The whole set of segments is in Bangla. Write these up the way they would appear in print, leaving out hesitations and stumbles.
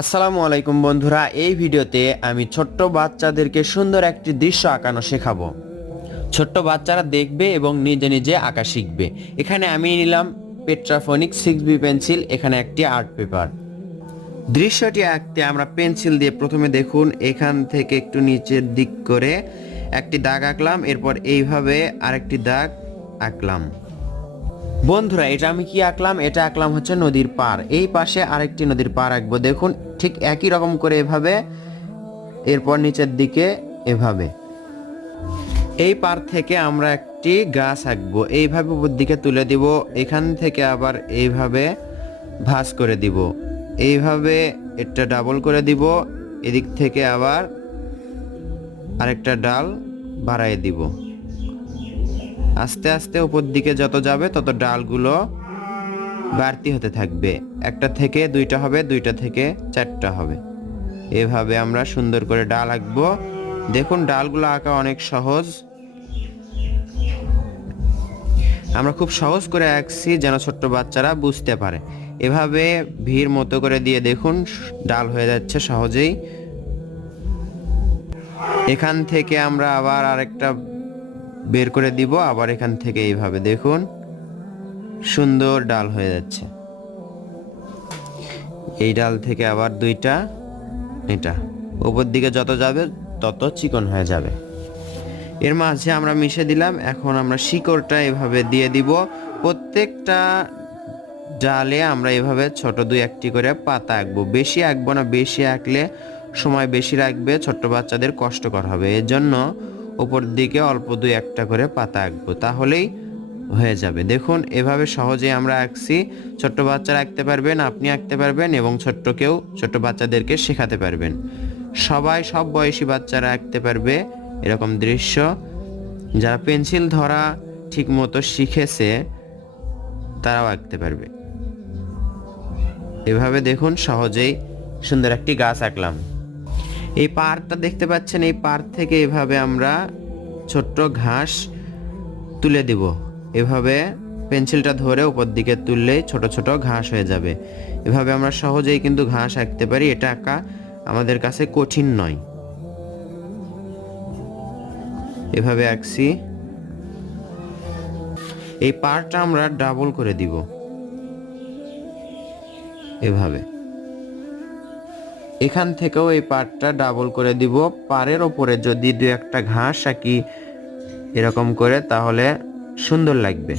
আসসালামু আলাইকুম বন্ধুরা, এই ভিডিওতে আমি ছোট্ট বাচ্চাদেরকে সুন্দর একটি দৃশ্য আঁকানো শেখাবো। ছোট্ট বাচ্চারা দেখবে এবং নিজে নিজে আঁকা শিখবে। এখানে আমি নিলাম পেট্রাফোনিক 6B পেন্সিল, এখানে একটি আর্ট পেপার। দৃশ্যটি আঁকতে আমরা পেন্সিল দিয়ে প্রথমে দেখুন এখান থেকে একটু নিচের দিক করে একটি দাগ আঁকলাম, এরপর এইভাবে আরেকটি দাগ আঁকলাম। বন্ধুরা, এটা আমি কি আঁকলাম? এটা আঁকলাম হচ্ছে নদীর পার। এই পাশে আরেকটি নদীর পার আঁকবো, দেখুন ঠিক একই রকম করে এভাবে, এরপর নিচের দিকে এভাবে। এই পার থেকে আমরা একটি গাছ আঁকবো, এইভাবে উপর দিকে তুলে দিব, এখান থেকে আবার এইভাবে ভাঁজ করে দিব, এইভাবে এটা ডাবল করে দিব, এদিক থেকে আবার আরেকটা ডাল বাড়ায় দিব। আস্তে আস্তে উপর দিকে যত যাবে তত ডালগুলো বাড়তি হতে থাকবে। একটা থেকে দুইটা হবে, দুইটা থেকে চারটা হবে। এভাবে আমরা সুন্দর করে ডাল আঁকবো। দেখুন ডালগুলো আঁকা অনেক সহজ। আমরা খুব সহজ করে আঁকছি যেন ছোট্ট বাচ্চারা বুঝতে পারে। এভাবে ভিড় মতো করে দিয়ে দেখুন ডাল হয়ে যাচ্ছে সহজেই। এখান থেকে আমরা আবার আরেকটা বের করে দিব, আবার এখান থেকে এইভাবে দেখুন সুন্দর ডাল হয়ে যাচ্ছে। এই ডাল থেকে আবার দুইটা, এটা উপর দিকে যত যাবে তত চিকন হয়ে যাবে। এর মাঝে আমরা মিশে দিলাম। এখন আমরা শিকড়টা এভাবে দিয়ে দিব। প্রত্যেকটা ডালে আমরা এভাবে ছোট দুই একটি করে পাতা আঁকবো, বেশি আঁকবো না, বেশি আঁকলে সময় বেশি লাগবে, ছোট্ট বাচ্চাদের কষ্টকর হবে। এর জন্য উপর দিকে অল্প দুই একটা করে পাতা আঁকবো, তাহলেই হয়ে যাবে। দেখুন এভাবে সহজেই আমরা আঁকছি। ছোট্ট বাচ্চারা আঁকতে পারবেন, আপনি আঁকতে পারবেন এবং ছোট্ট বাচ্চাদেরকে শেখাতে পারবেন। সবাই, সব বয়সী বাচ্চারা আঁকতে পারবে এরকম দৃশ্য। যারা পেন্সিল ধরা ঠিক মতো শিখেছে তারাও আঁকতে পারবে। এভাবে দেখুন সহজেই সুন্দর একটি গাছ আঁকলাম। এই পাড়টা দেখতে পাচ্ছেন, এই পাড় থেকে এভাবে আমরা ছোট্ট ঘাস তুলে দিব। এভাবে পেন্সিলটা ধরে উপর দিকে তুললেই ছোট ছোট ঘাস হয়ে যাবে। এভাবে আমরা সহজেই কিন্তু ঘাস আঁকতে পারি। এটা আঁকা আমাদের কাছে কঠিন নয়। এভাবে আঁকছি। এই পাড়টা আমরা ডাবল করে দিব এভাবে। এখান থেকেও এই পাড়টা ডাবল করে দিব। পাড়ের ওপরে যদি দু একটা ঘাস আঁকি এরকম করে, তাহলে সুন্দর লাগবে।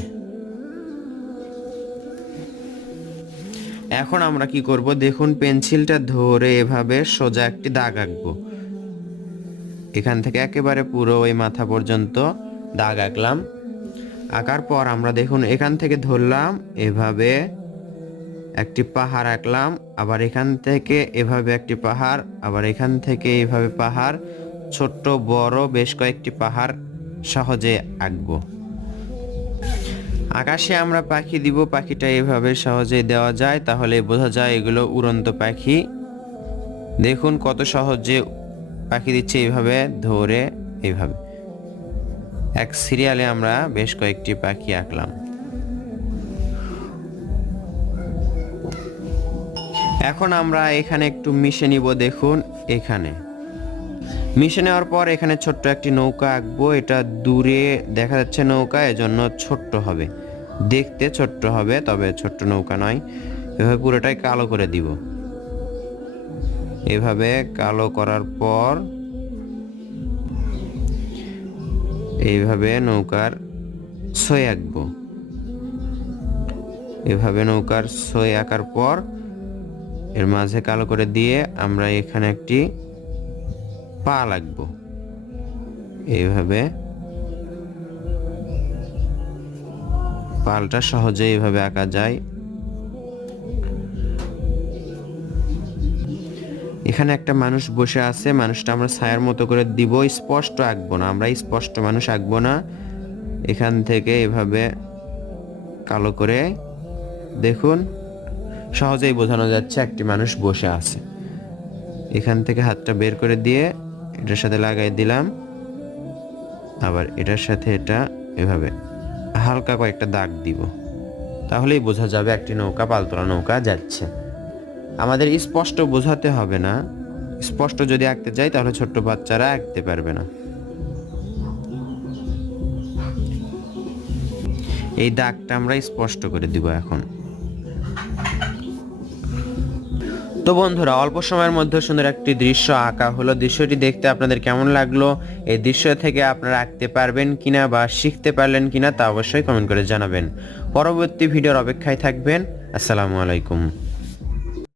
এখন আমরা কি করব দেখুন, পেন্সিলটা ধরে এভাবে সোজা একটি দাগ আঁকবো। এখান থেকে একেবারে পুরো ওই মাথা পর্যন্ত দাগ আঁকলাম। আঁকার পর আমরা দেখুন এখান থেকে ধরলাম, এভাবে একটি পাহাড় আঁকলাম, আবার এখান থেকে এভাবে একটি পাহাড়, আবার এখান থেকে এইভাবে পাহাড়, ছোট্ট বড় বেশ কয়েকটি পাহাড় সহজে আঁকবো। আকাশে আমরা পাখি দিব, পাখিটা এভাবে সহজেই দেওয়া যায়, তাহলে বোঝা যায় এগুলো উড়ন্ত পাখি। দেখুন কত সহজে পাখি দিচ্ছে, এইভাবে ধরে এইভাবে এক সিরিয়ালে আমরা বেশ কয়েকটি পাখি আঁকলাম। এখন আমরা এখানে একটু মিশে নিব। দেখুন এখানে মিশে নেওয়ার পর এখানে ছোট্ট একটি নৌকা আঁকবো। এটা দূরে দেখা যাচ্ছে নৌকা, এজন্য ছোট্ট হবে, দেখতে ছোট্ট হবে, তবে ছোট্ট নৌকা নয়। এভাবে পুরোটাই কালো করে দিব। এভাবে কালো করার পর এইভাবে নৌকার ছয় আঁকবো। এভাবে নৌকার ছয় আঁকার পর এর মাঝে কালো করে দিয়ে আমরা এখানে একটি পা লাগবো। এইভাবে পালটা সহজে এইভাবে আঁকা যায়। এখানে একটা মানুষ বসে আছে, মানুষটা আমরা ছায়ার মতো করে দিব, স্পষ্ট আঁকবো না, আমরা স্পষ্ট মানুষ আঁকবো না। এখান থেকে এভাবে কালো করে দেখুন সহজেই বোঝানো যাচ্ছে একটি মানুষ বসে আছে। এখান থেকে হাতটা বের করে দিয়ে এটার সাথে লাগাই দিলাম, আবার এটার সাথে এটা এভাবে হালকা কয়েকটা দাগ দিব, তাহলেই বোঝা যাবে একটি নৌকা, পালতোলা নৌকা যাচ্ছে। আমাদের স্পষ্ট বোঝাতে হবে না, স্পষ্ট যদি আঁকতে যাই তাহলে ছোট্ট বাচ্চারা আঁকতে পারবে না। এই দাগটা আমরা স্পষ্ট করে দিব এখন। তো বন্ধুরা, অল্প সময়ের মধ্যে সুন্দর একটি দৃশ্য আঁকা হলো। দৃশ্যটি দেখতে আপনাদের কেমন লাগলো? এই দৃশ্য থেকে আপনারা আঁকতে পারবেন কিনা বা শিখতে পারলেন কিনা তা অবশ্যই কমেন্ট করে জানাবেন। পরবর্তী ভিডিওর অপেক্ষায় থাকবেন। আসসালামু আলাইকুম।